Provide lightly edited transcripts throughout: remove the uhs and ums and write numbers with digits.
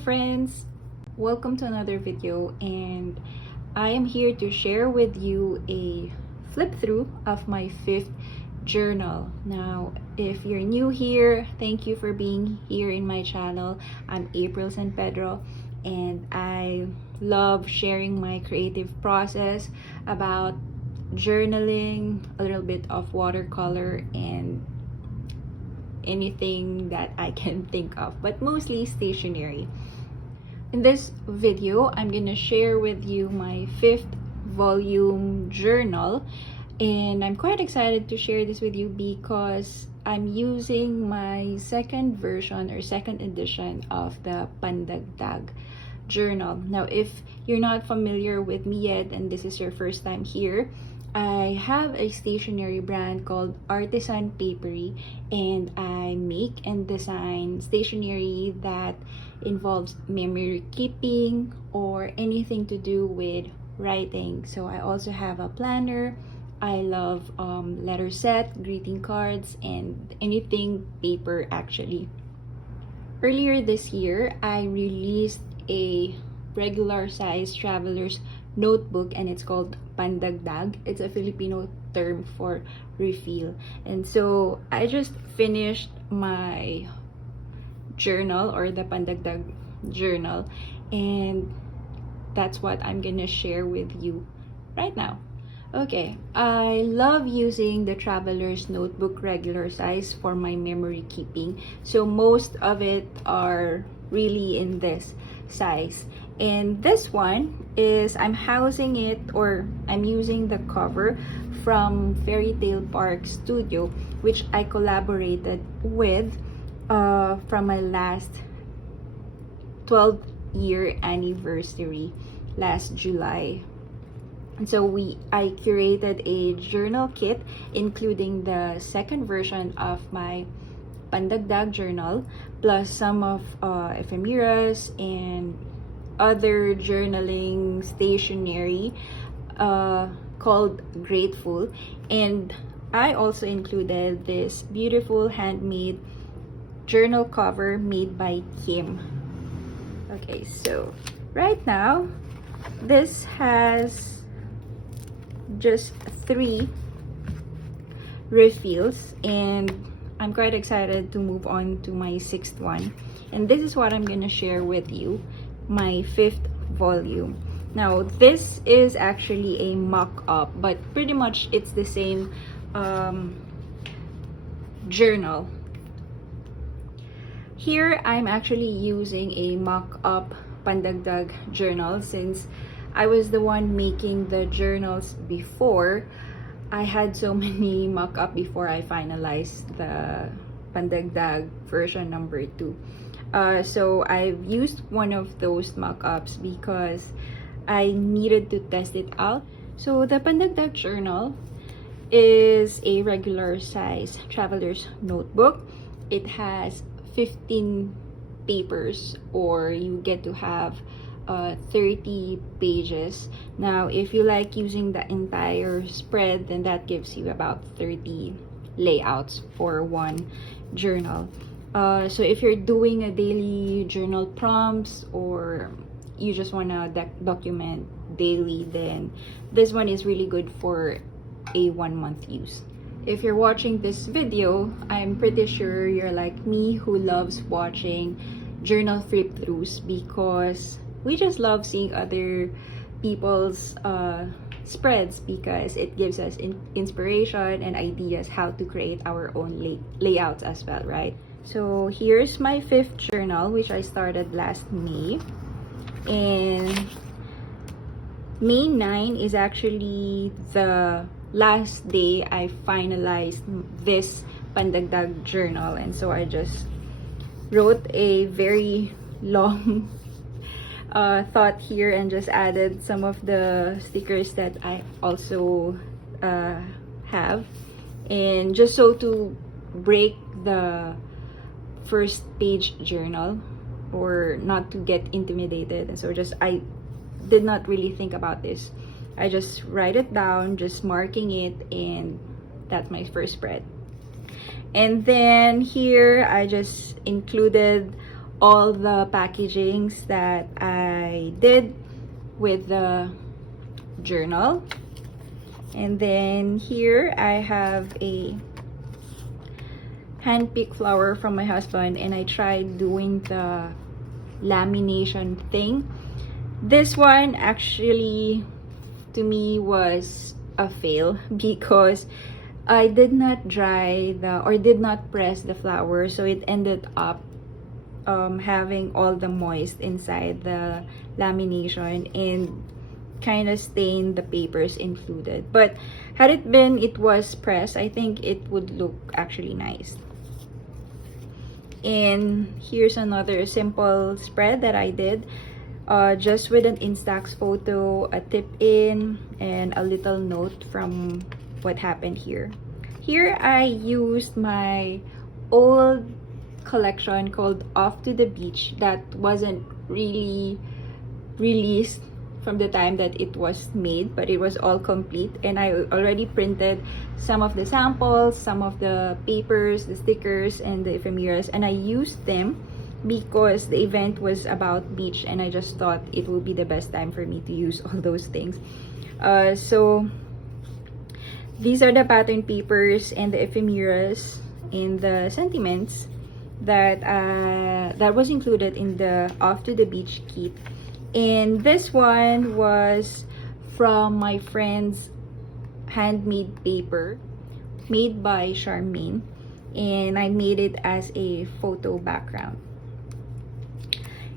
friends, welcome to another video, and I am here to share with you a flip through of my 5th journal. Now, if you're new here, thank you for being here in my channel. I'm April San Pedro, and I love sharing my creative process about journaling, a little bit of watercolor, and anything that I can think of, but mostly stationery. In this video, I'm gonna share with you my 5th volume journal, and I'm quite excited to share this with you because I'm using my second version or second edition of the Pandagdag journal. Now, if you're not familiar with me yet and this is your first time here, I have a stationery brand called Artisan Paperie, and I make and design stationery that involves memory keeping or anything to do with writing. So I also have a planner. I love letter set, greeting cards, and anything paper actually. Earlier this year, I released a regular size traveler's notebook, and it's called Pandagdag. It's a Filipino term for refill. And so I just finished my journal, or the Pandagdag journal, and that's what I'm gonna share with you right now. Okay, I love using the traveler's notebook regular size for my memory keeping. So most of it are really in this size. And this one is, I'm housing it, or I'm using the cover from Fairy Tale Park Studio, which I collaborated with from my last 12-year anniversary last July. And so I curated a journal kit including the second version of my Pandagdag journal, plus some of ephemeras and other journaling stationery called Grateful. And I also included this beautiful handmade journal cover made by Kim. Okay, so right now this has just 3 refills, and I'm quite excited to move on to my 6th one. And this is what I'm gonna share with you, my 5th volume. Now, this is actually a mock-up, but pretty much it's the same journal. Here, I'm actually using a mock-up Pandagdag journal since I was the one making the journals before. I had so many mock-up before I finalized the Pandagdag version number 2. So I've used one of those mock-ups because I needed to test it out. So the Pandagdag journal is a regular size traveler's notebook. It has 15 papers, or you get to have 30 pages. Now, if you like using the entire spread, then that gives you about 30 layouts for one journal. So if you're doing a daily journal prompts, or you just want to document daily, then this one is really good for a 1-month use. If you're watching this video, I'm pretty sure you're like me who loves watching journal flip throughs because we just love seeing other people's spreads, because it gives us inspiration and ideas how to create our own layouts as well, right? So here's my 5th journal, which I started last May, and May 9 is actually the last day I finalized this Pandagdag journal. And so I just wrote a very long thought here and just added some of the stickers that I also have, and just so to break the first page journal, or not to get intimidated. And so I did not really think about this. I just write it down, just marking it, and that's my first spread. And then here I just included all the packagings that I did with the journal. And then here I have a hand-picked flower from my husband, and I tried doing the lamination thing. This one actually to me was a fail because I did not dry did not press the flower, so it ended up having all the moist inside the lamination and kind of stained the papers included. But had it was pressed, I think it would look actually nice. And here's another simple spread that I did, just with an Instax photo, a tip in, and a little note from what happened here. Here I used my old collection called Off to the Beach that wasn't really released from the time that it was made, but it was all complete, and I already printed some of the samples, some of the papers, the stickers, and the ephemeras, and I used them because the event was about beach, and I just thought it would be the best time for me to use all those things. So these are the pattern papers and the ephemeras and the sentiments that that was included in the Off to the Beach kit. And this one was from my friend's handmade paper made by Charmaine, and I made it as a photo background.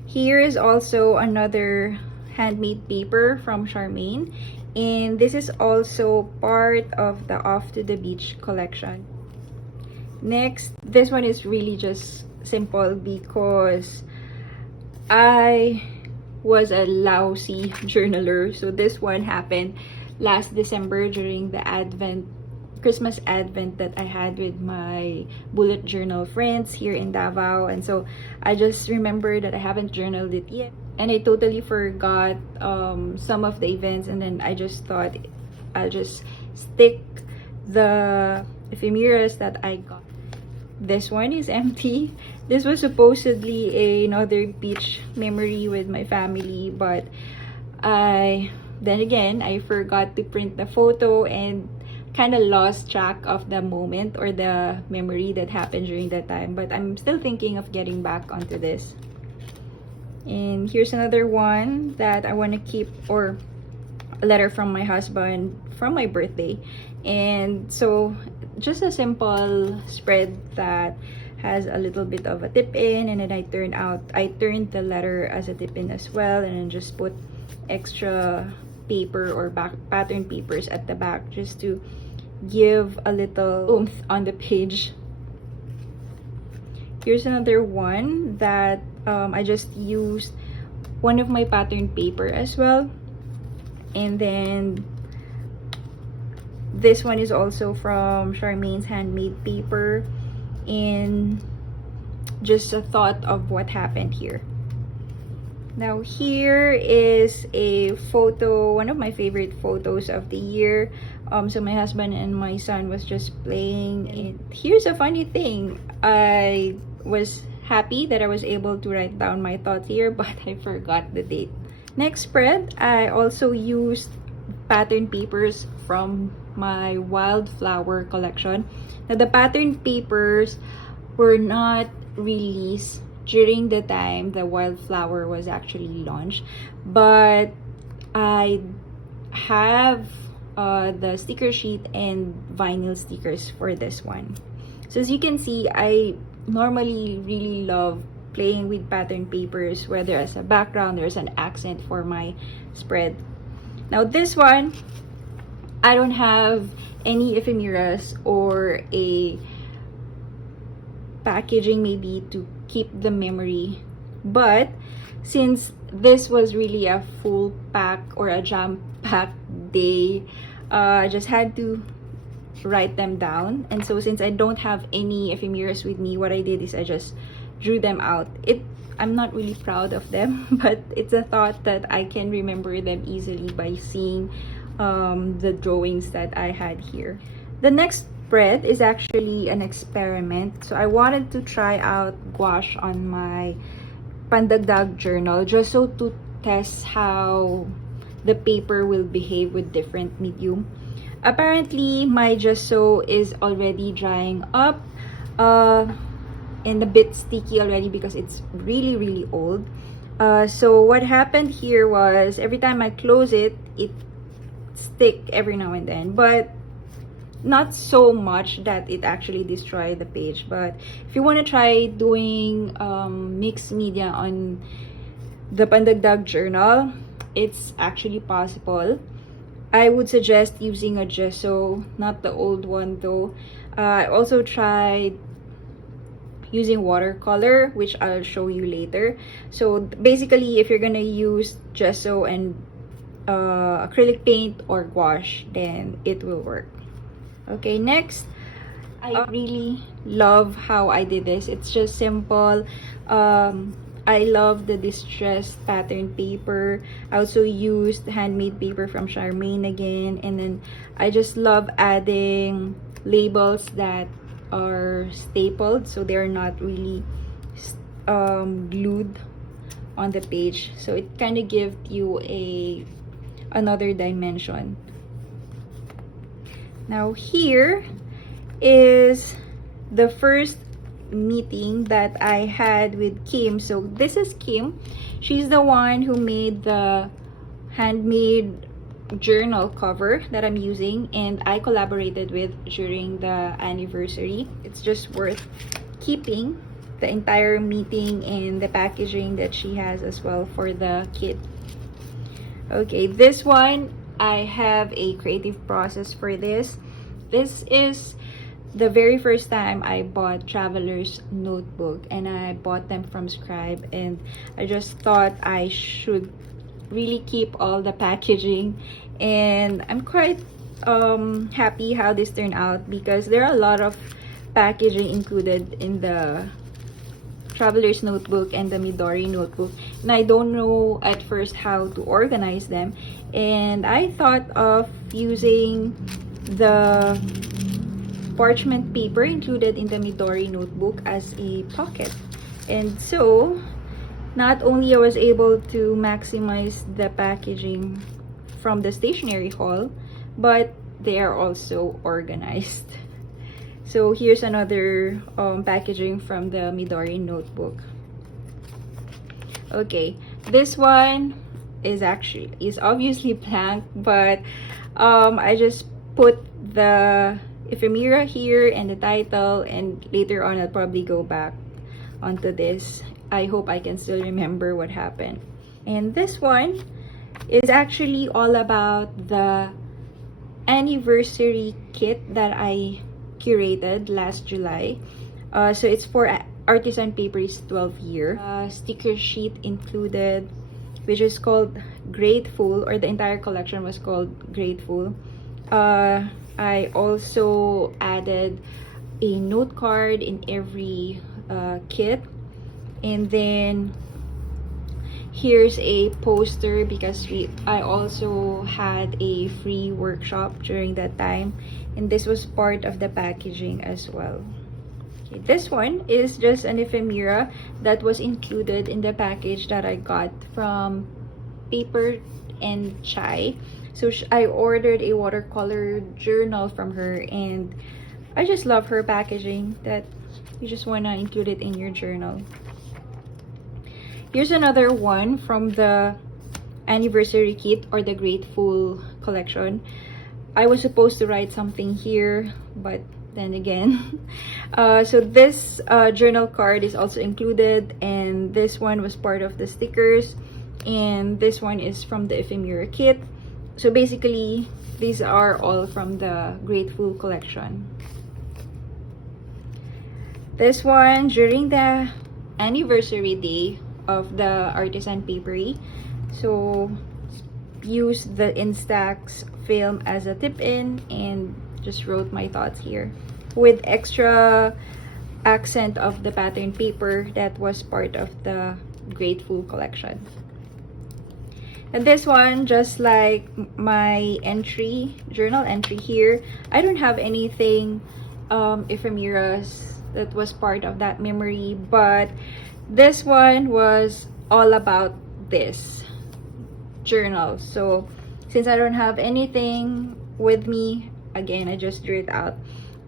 Here is also another handmade paper from Charmaine, and this is also part of the Off to the Beach collection. Next, this one is really just simple because I was a lousy journaler. So this one happened last December during the Christmas Advent that I had with my bullet journal friends here in Davao. And so I just remember that I haven't journaled it yet, and I totally forgot some of the events, and then I just thought I'll just stick the ephemeras that I got. This one is empty. This was supposedly another beach memory with my family, but then again I forgot to print the photo and kind of lost track of the moment or the memory that happened during that time. But I'm still thinking of getting back onto this. And here's another one that I want to keep, or a letter from my husband from my birthday. And so just a simple spread that has a little bit of a tip in, and then I turned the letter as a tip in as well, and then just put extra paper or pattern papers at the back just to give a little oomph on the page. Here's another one that I just used one of my pattern paper as well, and then this one is also from Charmaine's handmade paper, and just a thought of what happened here. Now here is a photo, one of my favorite photos of the year. So my husband and my son was just playing, and here's a funny thing. I was happy that I was able to write down my thoughts here, but I forgot the date. Next spread, I also used pattern papers from my wildflower collection. Now the pattern papers were not released during the time the wildflower was actually launched, but I have the sticker sheet and vinyl stickers for this one. So as you can see, I normally really love playing with pattern papers, whether as a background or as an accent for my spread. Now this one, I don't have any ephemeras or a packaging maybe to keep the memory, but since this was really a full pack or a jam-packed day, I just had to write them down. And so since I don't have any ephemeras with me, what I did is I just drew them out. I'm not really proud of them, but it's a thought that I can remember them easily by seeing the drawings that I had here. The next spread is actually an experiment. So I wanted to try out gouache on my pandagdag journal just so to test how the paper will behave with different medium. Apparently, my gesso is already drying up and a bit sticky already because it's really old. So what happened here was every time I close it, it stick every now and then, but not so much that it actually destroy the page. But if you want to try doing mixed media on the pandagdag journal, it's actually possible. I would suggest using a gesso, not the old one though. I also tried using watercolor, which I'll show you later. So basically, if you're gonna use gesso and acrylic paint or gouache, then it will work. Okay, next, I really love how I did this. It's just simple. I love the distressed pattern paper. I also used handmade paper from Charmaine again, and then I just love adding labels that are stapled, so they're not really glued on the page. So it kind of gives you another dimension. Now here is the first meeting that I had with Kim. So this is Kim. She's the one who made the handmade journal cover that I'm using, and I collaborated with during the anniversary. It's just worth keeping the entire meeting and the packaging that she has as well for the kit. Okay, this one, I have a creative process for this. This is the very first time I bought Traveler's Notebook, and I bought them from Scribe, and I just thought I should really keep all the packaging, and I'm quite happy how this turned out because there are a lot of packaging included in the Traveler's Notebook and the Midori Notebook, and I don't know at first how to organize them, and I thought of using the parchment paper included in the Midori Notebook as a pocket. And so not only I was able to maximize the packaging from the stationery haul, but they are also organized. So here's another packaging from the Midori Notebook. Okay, this one is obviously blank, but I just put the ephemera here and the title, and later on I'll probably go back onto this. I hope I can still remember what happened. And this one is actually all about the anniversary kit that I curated last July. So it's for Artisan Paperie's 12th year. Sticker sheet included, which is called Grateful, or the entire collection was called Grateful. I also added a note card in every kit, and then here's a poster because I also had a free workshop during that time, and this was part of the packaging as well. Okay, this one is just an ephemera that was included in the package that I got from Paper and Chai. So I ordered a watercolor journal from her, and I just love her packaging that you just want to include it in your journal. Here's another one from the anniversary kit, or the Grateful collection. I was supposed to write something here, but then again. So this journal card is also included, and this one was part of the stickers, and this one is from the ephemera kit. So basically, these are all from the Grateful collection. This one, during the anniversary day of the Artisan Paperie, so use the Instax film as a tip-in and just wrote my thoughts here with extra accent of the pattern paper that was part of the Grateful collection. And this one, just like my journal entry here, I don't have anything ephemeras that was part of that memory, but this one was all about this journal. So since I don't have anything with me, again, I just drew it out.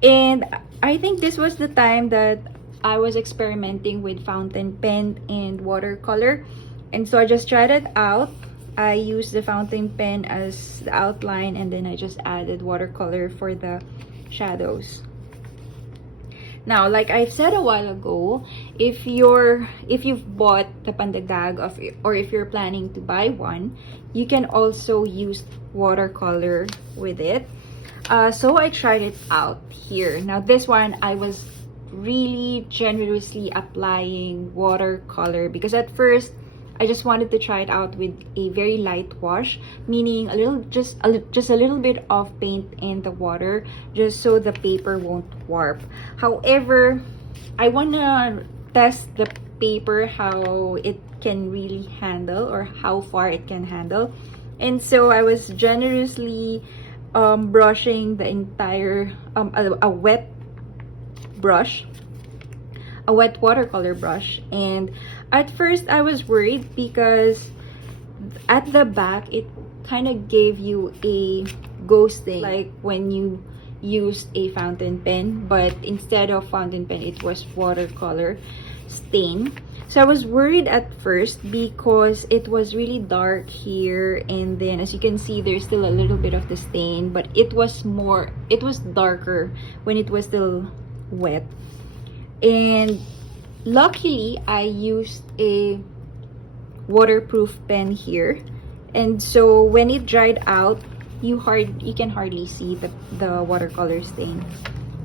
And I think this was the time that I was experimenting with fountain pen and watercolor. And so I just tried it out. I used the fountain pen as the outline, and then I just added watercolor for the shadows. Now, like I said a while ago, if you've bought the pandagdag of, or if you're planning to buy one, you can also use watercolor with it. So I tried it out here. Now this one, I was really generously applying watercolor because at first I just wanted to try it out with a very light wash, meaning just a little bit of paint in the water, just so the paper won't warp. However, I wanna test the paper, how it can really handle, or how far it can handle. And so I was generously brushing the entire a wet brush, a wet watercolor brush. And at first I was worried because at the back it kind of gave you a ghosting, like when you used a fountain pen, but instead of fountain pen it was watercolor stain. So I was worried at first because it was really dark here, and then as you can see there's still a little bit of the stain, but it was darker when it was still wet. And luckily I used a waterproof pen here, and so when it dried out you can hardly see the watercolor stain.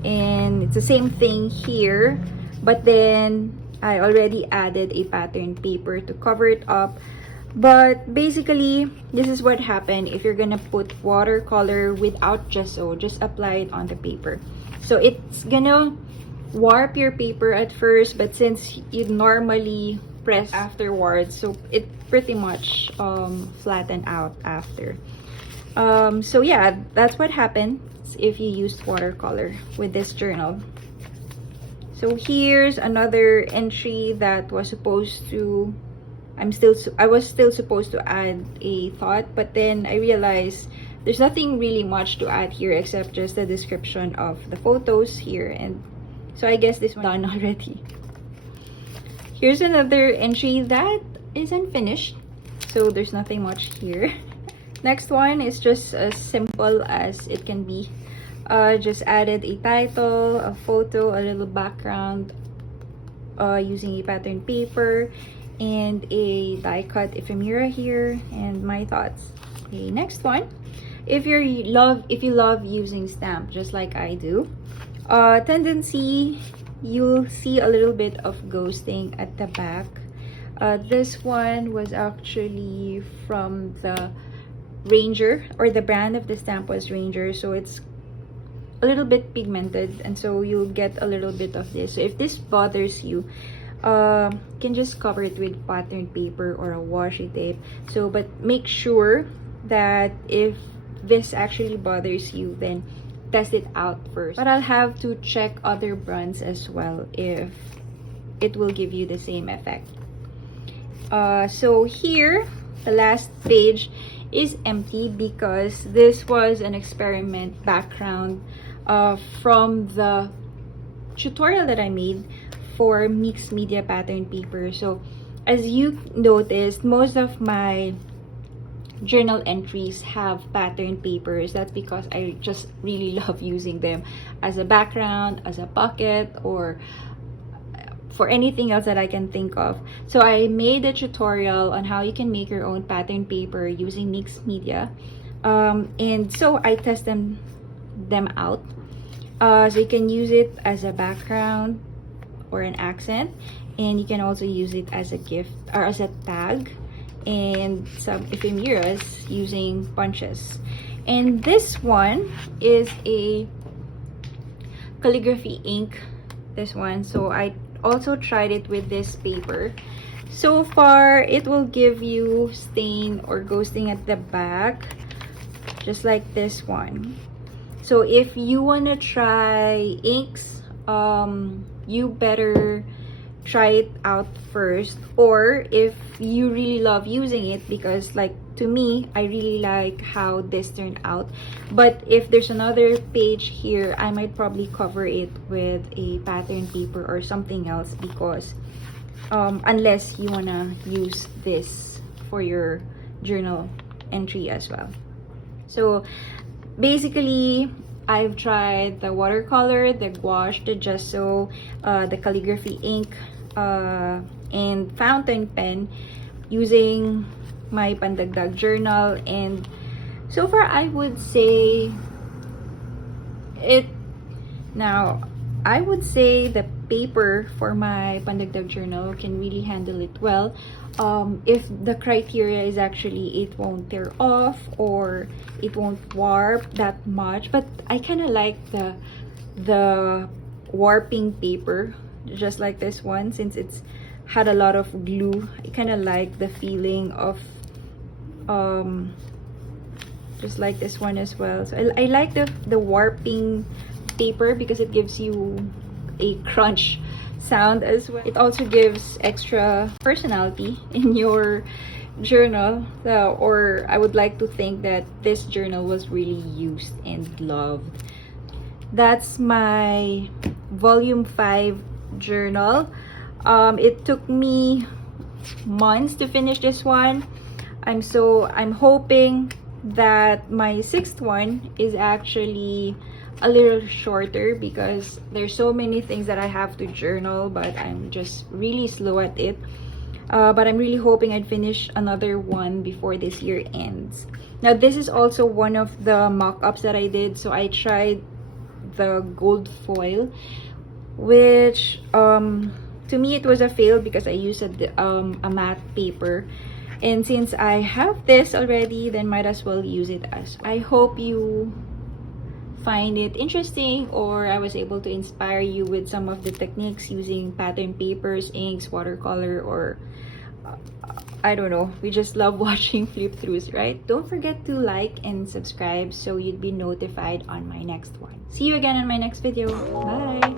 And it's the same thing here, but then I already added a pattern paper to cover it up. But basically, this is what happened if you're gonna put watercolor without gesso. Just apply it on the paper. So it's gonna warp your paper at first, but since you normally press afterwards, so it pretty much flatten out after. So yeah, that's what happens if you used watercolor with this journal. So here's another entry that was supposed to, I was still supposed to add a thought, but then I realized there's nothing really much to add here except just the description of the photos here. And so I guess this one's done already. Here's another entry that isn't finished, so there's nothing much here. Next one is just as simple as it can be. Just added a title, a photo, a little background using a pattern paper, and a die cut ephemera here, and my thoughts. Okay, next one. If you love using stamp just like I do, tendency you'll see a little bit of ghosting at the back. This one was actually from the Ranger, or the brand of the stamp was Ranger, so it's a little bit pigmented, and so you'll get a little bit of this. So if this bothers you, you can just cover it with pattern paper or a washi tape. So but make sure that if this actually bothers you, then test it out first. But I'll have to check other brands as well if it will give you the same effect. So here, the last page is empty because this was an experiment background from the tutorial that I made for mixed media pattern paper. So as you noticed, most of my journal entries have pattern papers. That's because I just really love using them as a background, as a pocket, or for anything else that I can think of. So I made a tutorial on how you can make your own pattern paper using mixed media, and so I test them out. So you can use it as a background or an accent, and you can also use it as a gift or as a tag, and some ephemeras using punches. And this one is a calligraphy ink, this one. So I also tried it with this paper. So far it will give you stain or ghosting at the back, just like this one. So if you want to try inks, you better try it out first, or if you really love using it, because like to me, I really like how this turned out. But if there's another page here, I might probably cover it with a pattern paper or something else, because unless you wanna use this for your journal entry as well. So basically, I've tried the watercolor, the gouache, the gesso, the calligraphy ink, and fountain pen using my pandagdag journal, and so far I would say it. Now, I would say the paper for my pandagdag journal can really handle it well. If the criteria is actually it won't tear off or it won't warp that much, but I kind of like the warping paper, just like this one, since it's had a lot of glue. I kind of like the feeling of just like this one as well. So I like the warping paper because it gives you a crunch sound as well. It also gives extra personality in your journal, or I would like to think that this journal was really used and loved. That's my volume 5 journal. It took me months to finish this one. I'm hoping that my 6th one is actually a little shorter, because there's so many things that I have to journal, but I'm just really slow at it. But I'm really hoping I'd finish another one before this year ends. Now, this is also one of the mock-ups that I did. So I tried the gold foil, which to me it was a fail because I used a matte paper. And since I have this already, then might as well use it as. I hope you find it interesting, or I was able to inspire you with some of the techniques using pattern papers, inks, watercolor, or I don't know. We just love watching flip throughs, right? Don't forget to like and subscribe so you'd be notified on my next one. See you again in my next video. Bye!